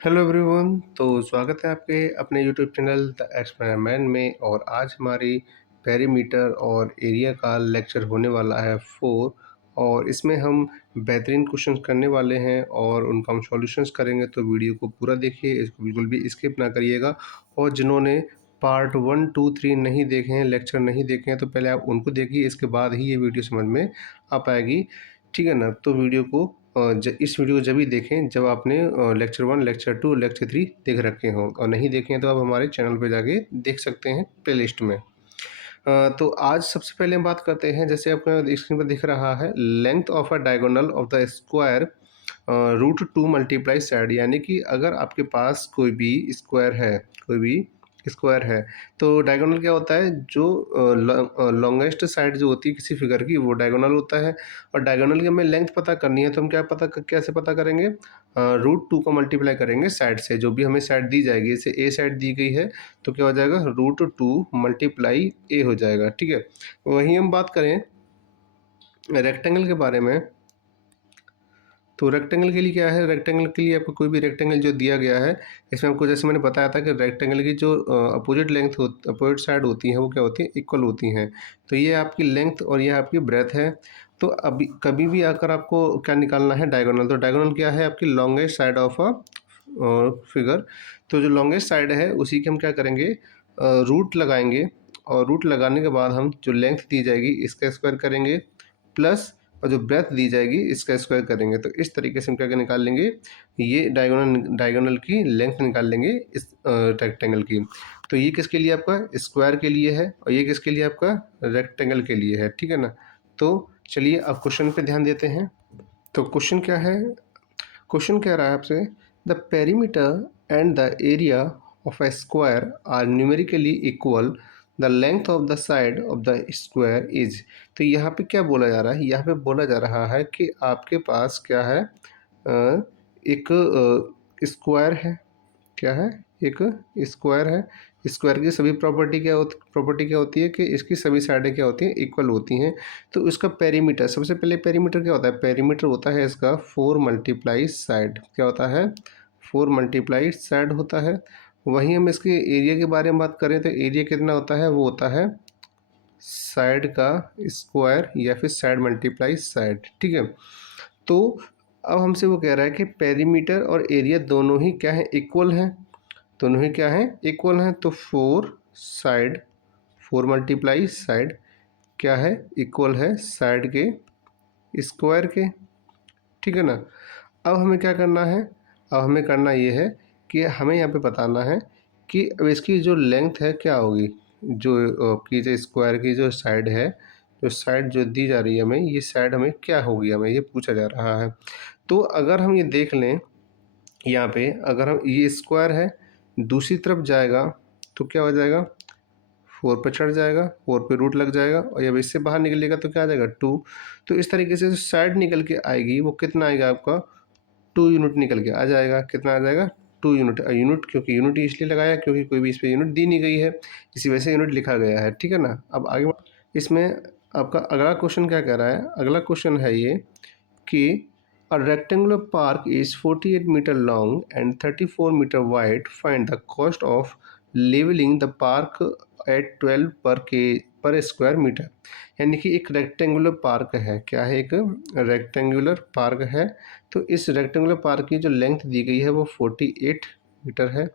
Hello everyone. तो स्वागत है आपके अपने यूट्यूब चैनल द एक्सपेरिमेंट में। और आज हमारी पेरीमीटर और एरिया का लेक्चर होने वाला है 4। और इसमें हम बेहतरीन क्वेश्चंस करने वाले हैं और उनका हम सॉल्यूशंस करेंगे। तो वीडियो को पूरा देखिए, इसको बिल्कुल भी स्किप ना करिएगा। और जिन्होंने पार्ट 1, 2, 3 नहीं देखे हैं, लेक्चर नहीं देखे हैं, तो पहले आप उनको देखिए, इसके बाद ही ये वीडियो समझ में आ पाएगी। ठीक है ना। तो वीडियो को इस वीडियो को जब भी देखें जब आपने लेक्चर 1, लेक्चर 2, लेक्चर 3 देख रखे हों। और नहीं देखे हैं तो आप हमारे चैनल पे जाके देख सकते हैं प्लेलिस्ट में। तो आज सबसे पहले हम बात करते हैं, जैसे आपको स्क्रीन पर दिख रहा है, length of a diagonal of the square √2 multiply side. यानी कि अगर आपके पास कोई भी स्क्वायर है तो डायगोनल क्या होता है, जो लॉन्गेस्ट साइड जो होती है किसी फिगर की वो डायगोनल होता है। और डायगोनल की हमें लेंथ पता करनी है तो हम कैसे पता करेंगे, √2 को मल्टीप्लाई करेंगे साइड से। जो भी हमें साइड दी जाएगी, जैसे ए साइड दी गई है तो क्या हो जाएगा, √2 मल्टीप्लाई ए हो जाएगा। ठीक है। वहीं हम बात करें रेक्टेंगल के बारे में, तो रेक्टेंगल के लिए क्या है, रेक्टेंगल के लिए आपको कोई भी रेक्टेंगल जो दिया गया है, इसमें आपको जैसे मैंने बताया था कि रेक्टेंगल की जो अपोजिट साइड होती हैं वो क्या होती हैं, इक्वल होती हैं। तो ये आपकी लेंथ और ये आपकी ब्रेथ है। तो अभी कभी भी आकर आपको क्या निकालना है, डायगोनल। तो डायगोनल क्या है, आपकी longest side of a figure. तो जो लॉन्गेस्ट साइड है उसी के हम क्या करेंगे, रूट लगाएंगे। और रूट लगाने के बाद हम जो लेंथ दी जाएगी इसका स्क्वायर करेंगे, प्लस और जो ब्रेथ दी जाएगी इसका स्क्वायर करेंगे। तो इस तरीके से हम क्या निकाल लेंगे, ये डायगोनल की लेंथ निकाल लेंगे इस रेक्टेंगल की। तो ये किसके लिए, आपका स्क्वायर के लिए है, और ये किसके लिए, आपका रेक्टेंगल के लिए है। ठीक है ना। तो चलिए अब क्वेश्चन पे ध्यान देते हैं। तो क्वेश्चन क्या है, क्वेश्चन कह रहा है आपसे, the perimeter and the area of a square are numerically equal, the length of the side of the square is। तो यहाँ पे क्या बोला जा रहा है, यहाँ पे बोला जा रहा है कि आपके पास क्या है, एक स्क्वायर है। क्या है, एक स्क्वायर है। स्क्वायर की सभी प्रॉपर्टी क्या होती है कि इसकी सभी साइडें क्या होती हैं, इक्वल होती हैं। तो इसका पेरीमीटर, सबसे पहले पेरीमीटर क्या होता है, पेरीमीटर होता है इसका 4 मल्टीप्लाई साइड। क्या होता है, 4 मल्टीप्लाई साइड होता है। वहीं हम इसके एरिया के बारे में बात करें तो एरिया कितना होता है, वो होता है साइड का स्क्वायर या फिर साइड मल्टीप्लाई साइड। ठीक है। तो अब हमसे वो कह रहा है कि पेरीमीटर और एरिया दोनों ही क्या है, इक्वल हैं। दोनों ही क्या है, इक्वल हैं। तो 4 मल्टीप्लाई साइड क्या है, इक्वल है साइड के स्क्वायर के। ठीक है ना। अब हमें क्या करना है, अब हमें करना ये है कि हमें यहाँ पे बताना है कि अब इसकी जो लेंथ है क्या होगी, जो आपकी जो स्क्वायर की जो साइड है, जो साइड जो दी जा रही है हमें, ये साइड हमें क्या होगी, हमें ये पूछा जा रहा है। तो अगर हम ये देख लें, यहाँ पे अगर हम, ये स्क्वायर है, दूसरी तरफ जाएगा तो क्या हो जाएगा, 4 पे चढ़ जाएगा, 4 पे रूट लग जाएगा, और जब इससे बाहर निकलेगा तो क्या आ जाएगा, 2। तो इस तरीके से जो साइड निकल के आएगी वो कितना आएगा, आपका 2 यूनिट निकल के आ जाएगा। कितना आ जाएगा, 2 यूनिट। यूनिट क्योंकि यूनिट इसलिए लगाया क्योंकि कोई भी इस पर यूनिट दी नहीं गई है, इसी वजह से यूनिट लिखा गया है। ठीक है ना। अब आगे इसमें आपका अगला क्वेश्चन क्या कह रहा है, अगला क्वेश्चन है ये कि a rectangular park is 48 meter long and 34 meter wide. Find the cost of leveling the park at 12 per square meter। यानी कि एक रेक्टेंगुलर पार्क है, क्या है, एक रेक्टेंगुलर पार्क है। तो इस रेक्टेंगुलर पार्क की जो लेंथ दी गई है वो 48 मीटर है।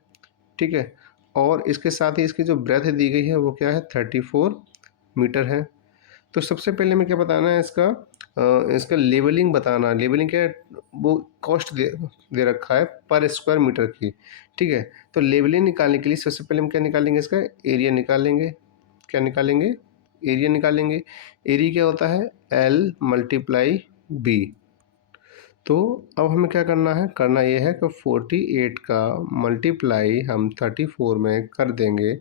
ठीक है। और इसके साथ ही इसकी जो ब्रेथ दी गई है वो क्या है, 34 मीटर है। तो सबसे पहले हमें क्या बताना है, इसका लेवलिंग बताना। लेवलिंग क्या है, वो कॉस्ट दे रखा है पर स्क्वायर मीटर की। ठीक है। तो लेवलिंग निकालने के लिए सबसे पहले हम क्या निकालेंगे, इसका एरिया निकालेंगे। क्या निकालेंगे, एरिया निकालेंगे। एरिया क्या होता है, L मल्टीप्लाई B। तो अब हमें क्या करना है, करना ये है कि 48 का मल्टीप्लाई हम 34 में कर देंगे।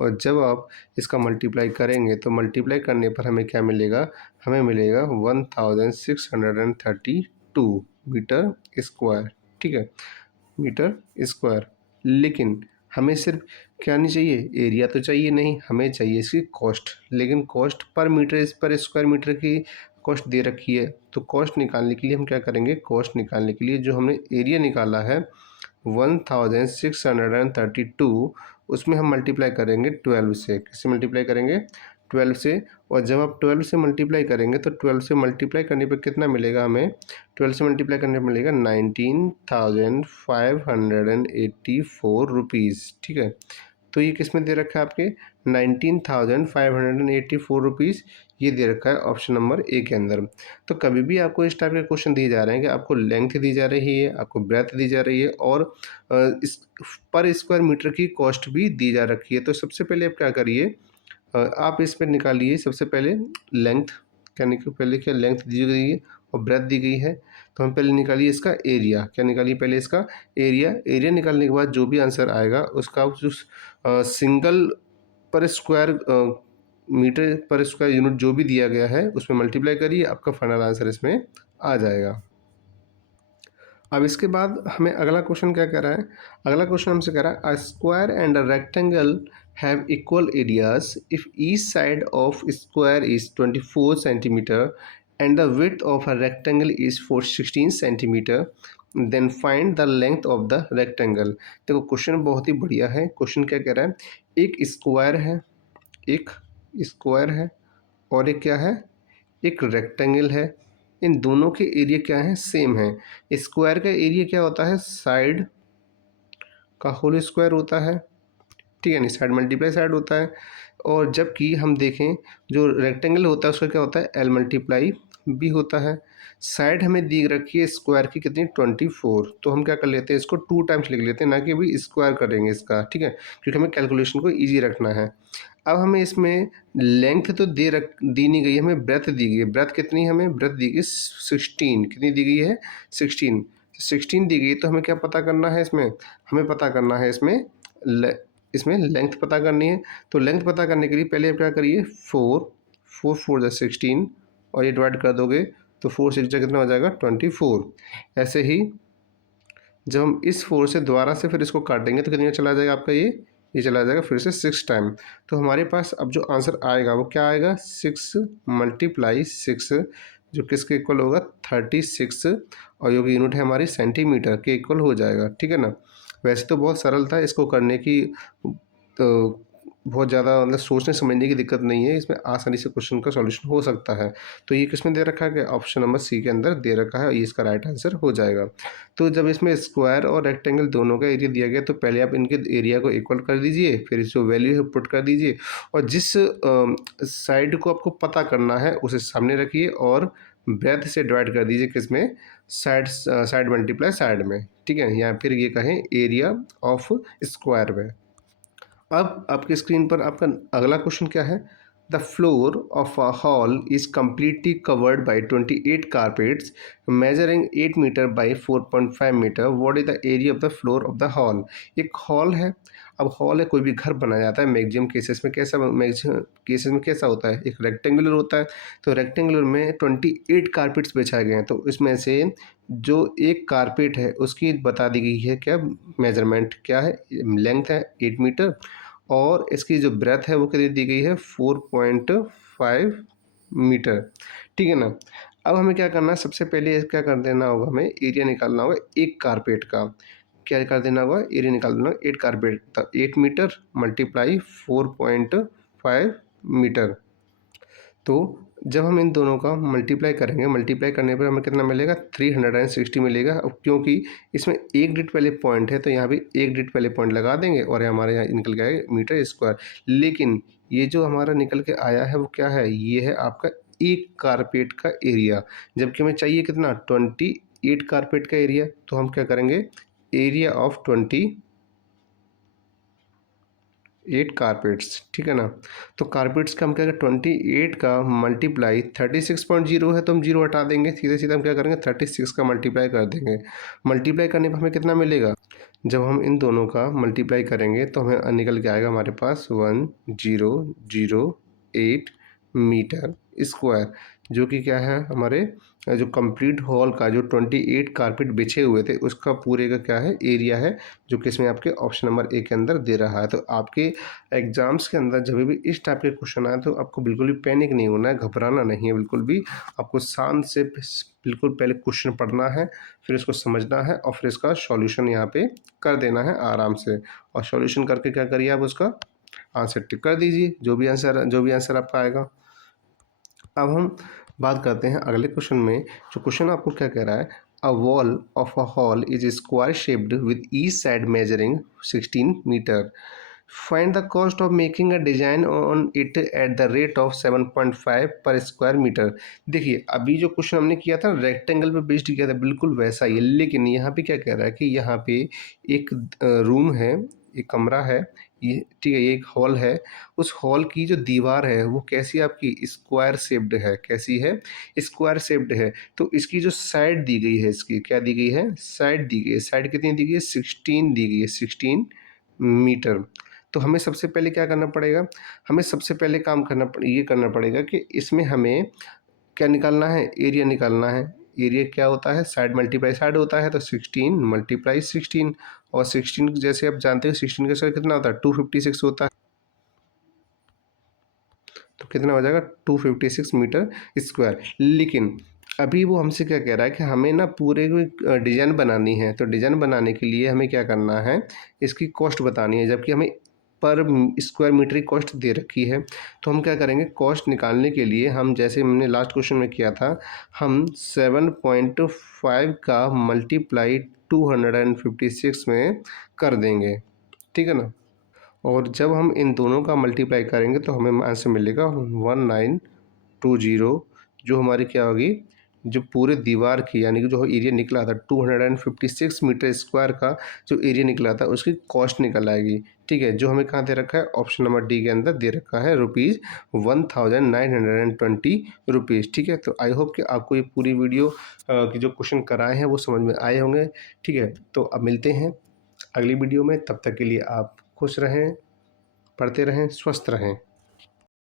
और जब आप इसका मल्टीप्लाई करेंगे तो मल्टीप्लाई करने पर हमें क्या मिलेगा, हमें मिलेगा 1632 मीटर स्क्वायर। ठीक है, मीटर स्क्वायर। लेकिन हमें सिर्फ क्या नहीं चाहिए, एरिया तो चाहिए नहीं, हमें चाहिए इसकी कॉस्ट। लेकिन कॉस्ट पर मीटर, इस पर स्क्वायर मीटर की कॉस्ट दे रखी है। तो कॉस्ट निकालने के लिए हम क्या करेंगे, कॉस्ट निकालने के लिए जो हमने एरिया निकाला है 1632 उसमें हम मल्टीप्लाई करेंगे 12 से। किससे मल्टीप्लाई करेंगे? 12 से। और जब आप 12 से मल्टीप्लाई करेंगे तो 12 से मल्टीप्लाई करने पर कितना मिलेगा हमें? 12 से मल्टीप्लाई करने पर मिलेगा 19,584 रुपीज़। ठीक है, तो ये किस में दे रखा है आपके? 19,584 रुपीज़ ये दे रखा है ऑप्शन नंबर ए के अंदर। तो कभी भी आपको इस टाइप के क्वेश्चन दिए जा रहे हैं कि आपको लेंथ दी जा रही है, आपको ब्रेथ दी जा रही है और इस पर स्क्वायर मीटर की कॉस्ट भी दी जा रखी है। तो सबसे पहले आप क्या करिए, आप इस पर निकालिए सबसे पहले लेंथ। पहले क्या लेंथ दी गई है और ब्रेथ दी गई है, तो हम पहले निकालिए इसका एरिया। क्या निकालिए? पहले इसका एरिया। एरिया निकालने के बाद जो भी आंसर आएगा उसका जो सिंगल पर स्क्वायर मीटर पर स्क्वायर यूनिट जो भी दिया गया है उसमें मल्टीप्लाई करिए, आपका फाइनल आंसर इसमें आ जाएगा। अब इसके बाद हमें अगला क्वेश्चन क्या कह रहा है? अगला क्वेश्चन हमसे कह रहा है, a square and a rectangle have equal areas if each side of square is 24 centimetre and the width of a rectangle is 416 centimetre, then find the length of the rectangle. देखो question बहुत ही बढ़िया है। Question क्या कह रहा है? एक स्क्वायर है, एक स्क्वायर है और एक क्या है? एक रेक्टेंगल है। इन दोनों के एरिया क्या है? सेम है। स्क्वायर का एरिया क्या होता है? साइड का होल स्क्वायर होता है। ठीक है, नहीं साइड मल्टीप्लाई साइड होता है। और जबकि हम देखें जो रेक्टेंगल होता है उसका क्या होता है? एल मल्टीप्लाई बी होता है। साइड हमें दी रखी है स्क्वायर की कितनी? 24। तो हम क्या कर लेते हैं, इसको 2 टाइम्स लिख लेते हैं, ना कि अभी स्क्वायर करेंगे इसका। ठीक है, क्योंकि हमें कैलकुलेशन को ईजी रखना है। अब हमें इसमें लेंथ तो दी नहीं गई, हमें ब्रेथ दी गई है। ब्रेथ कितनी? हमें ब्रेथ दी गई 16। कितनी दी गई है? 16। 16 दी गई, तो हमें क्या पता करना है इसमें? हमें पता करना है इसमें लेंथ पता करनी है। तो लेंथ पता करने के लिए पहले आप क्या करिए, 4 जा 16 और ये डिवाइड कर दोगे तो 4 6 जा कितना हो जाएगा? 24। ऐसे ही जब हम इस 4 से दोबारा से फिर इसको काटेंगे तो कितना चला जाएगा आपका? ये चला जाएगा फिर से 6 टाइम। तो हमारे पास अब जो आंसर आएगा वो क्या आएगा? 6 मल्टीप्लाई 6 जो किसके इक्वल होगा? 36 और जो कि यूनिट है हमारी सेंटीमीटर के इक्वल हो जाएगा। ठीक है ना। वैसे तो बहुत सरल था, इसको करने की तो बहुत ज़्यादा मतलब सोचने समझने की दिक्कत नहीं है, इसमें आसानी से क्वेश्चन का सॉल्यूशन हो सकता है। तो ये किसमें दे रखा है? ऑप्शन नंबर सी के अंदर दे रखा है, ये इसका राइट आंसर हो जाएगा। तो जब इसमें स्क्वायर और रेक्टेंगल दोनों का एरिया दिया गया तो पहले आप इनके एरिया को इक्वल कर दीजिए, फिर जो वैल्यू है पुट कर दीजिए और जिस साइड को आपको पता करना है उसे सामने रखिए और ब्रेथ से डिवाइड कर दीजिए किसमें? साइड मल्टीप्लाई साइड में। ठीक है, या फिर ये कहें एरिया ऑफ स्क्वायर में। अब आपकी स्क्रीन पर आपका अगला क्वेश्चन क्या है? The floor of a hall is completely covered by 28 carpets measuring 8 metre by 4.5 metre. What is the area of the floor of the hall? एक हॉल है। अब हॉल है, कोई भी घर बनाया जाता है मैक्सिमम केसेस में कैसा होता है? एक रेक्टेंगुलर होता है। तो रेक्टेंगुलर में 28 कारपेट्स बिछाए गए हैं, तो इसमें से जो एक कारपेट है उसकी बता दी गई है क्या? मेजरमेंट क्या है? लेंथ है 8 मीटर और इसकी जो ब्रेथ है वो कितनी दी गई है? 4.5 मीटर। ठीक है ना। अब हमें क्या करना है? सबसे पहले क्या कर देना होगा? हमें एरिया निकालना होगा एक कारपेट का। क्या कर देना होगा? एरिया निकाल देना होगा 8 कारपेट का। 8 मीटर मल्टीप्लाई 4.5 मीटर। तो जब हम इन दोनों का मल्टीप्लाई करेंगे, मल्टीप्लाई करने पर हमें कितना मिलेगा? 360 मिलेगा। अब क्योंकि इसमें एक डिजिट पहले पॉइंट है तो यहाँ भी एक डिजिट पहले पॉइंट लगा देंगे और हमारे यहाँ निकल के आएगा मीटर स्क्वायर। लेकिन ये जो हमारा निकल के आया है वो क्या है? ये है आपका एक कारपेट का एरिया, जबकि हमें चाहिए कितना? 28 कारपेट का एरिया। तो हम क्या करेंगे? Area of 8 carpets. ठीक है ना। तो कारपेट्स का हम क्या करें? 28 का मल्टीप्लाई 36.0 है तो हम 0 हटा देंगे, सीधे सीधे हम क्या करेंगे? 36 का मल्टीप्लाई कर देंगे। मल्टीप्लाई करने पर हमें कितना मिलेगा? जब हम इन दोनों का मल्टीप्लाई करेंगे तो हमें निकल के आएगा हमारे पास 1008 मीटर स्क्वायर। जो कि क्या है हमारे जो कंप्लीट हॉल का जो 28 कारपेट बिछे हुए थे उसका पूरे का क्या है एरिया है, जो कि इसमें आपके ऑप्शन नंबर ए के अंदर दे रहा है। तो आपके एग्जाम्स के अंदर जब भी इस टाइप के क्वेश्चन आए तो आपको बिल्कुल भी पैनिक नहीं होना है, घबराना नहीं है बिल्कुल भी। आपको शांत से बिल्कुल पहले क्वेश्चन पढ़ना है, फिर इसको समझना है और फिर इसका सॉल्यूशन यहाँ पे कर देना है आराम से। और सॉल्यूशन करके क्या करिए आप उसका आंसर टिक कर दीजिए, जो भी आंसर आपका आएगा। अब हम बात करते हैं अगले क्वेश्चन में। जो क्वेश्चन आपको क्या कह रहा है, a wall of a hall is square shaped with each side measuring 16 metre. Find the cost of making a design on it at the rate of 7.5 per square metre. देखिए अभी जो क्वेश्चन हमने किया था रेक्टेंगल पे based किया था, बिल्कुल वैसा ही है, लेकिन यहाँ पे क्या कह रहा है कि यहाँ पे एक रूम है, एक कमरा है, ये ठीक है, ये एक हॉल है। उस हॉल की जो दीवार है वो कैसी आपकी स्क्वायर शेप्ड है, कैसी है स्क्वायर शेप्ड है। तो इसकी जो साइड दी गई है, इसकी क्या दी गई है, साइड दी गई है। साइड कितनी दी गई है, 16 दी गई है, 16 मीटर। तो हमें सबसे पहले क्या करना पड़ेगा, हमें सबसे पहले ये करना पड़ेगा कि इसमें हमें क्या निकालना है, एरिया निकालना है। एरिया क्या होता है, साइड मल्टीप्लाई साइड होता है, तो 16 मल्टीप्लाई 16। और 16 जैसे आप जानते हैं 16 का स्क्वायर कितना होता है, 256 होता है। तो कितना हो जाएगा, 256 मीटर स्क्वायर। लेकिन अभी वो हमसे क्या कह रहा है कि हमें ना पूरे डिज़ाइन बनानी है। तो डिज़ाइन बनाने के लिए हमें क्या करना है, इसकी कॉस्ट बतानी है, जबकि हमें पर स्क्वायर मीटर की कॉस्ट दे रखी है। तो हम क्या करेंगे, कॉस्ट निकालने के लिए हम जैसे हमने लास्ट क्वेश्चन में किया था, हम 7.5 का मल्टीप्लाई 256 में कर देंगे, ठीक है ना। और जब हम इन दोनों का मल्टीप्लाई करेंगे तो हमें आंसर मिलेगा 1920, जो हमारी क्या होगी, जो पूरे दीवार की यानी कि जो एरिया निकला था 256 मीटर स्क्वायर का जो एरिया निकला था उसकी कॉस्ट निकल आएगी। ठीक है, जो हमें कहाँ दे रखा है, ऑप्शन नंबर डी के अंदर दे रखा है ₹1920। ठीक है, तो आई होप कि आपको ये पूरी वीडियो की जो क्वेश्चन कराए हैं वो समझ में आए होंगे। ठीक है, तो अब मिलते हैं अगली वीडियो में, तब तक के लिए आप खुश रहें, पढ़ते रहें, स्वस्थ रहें।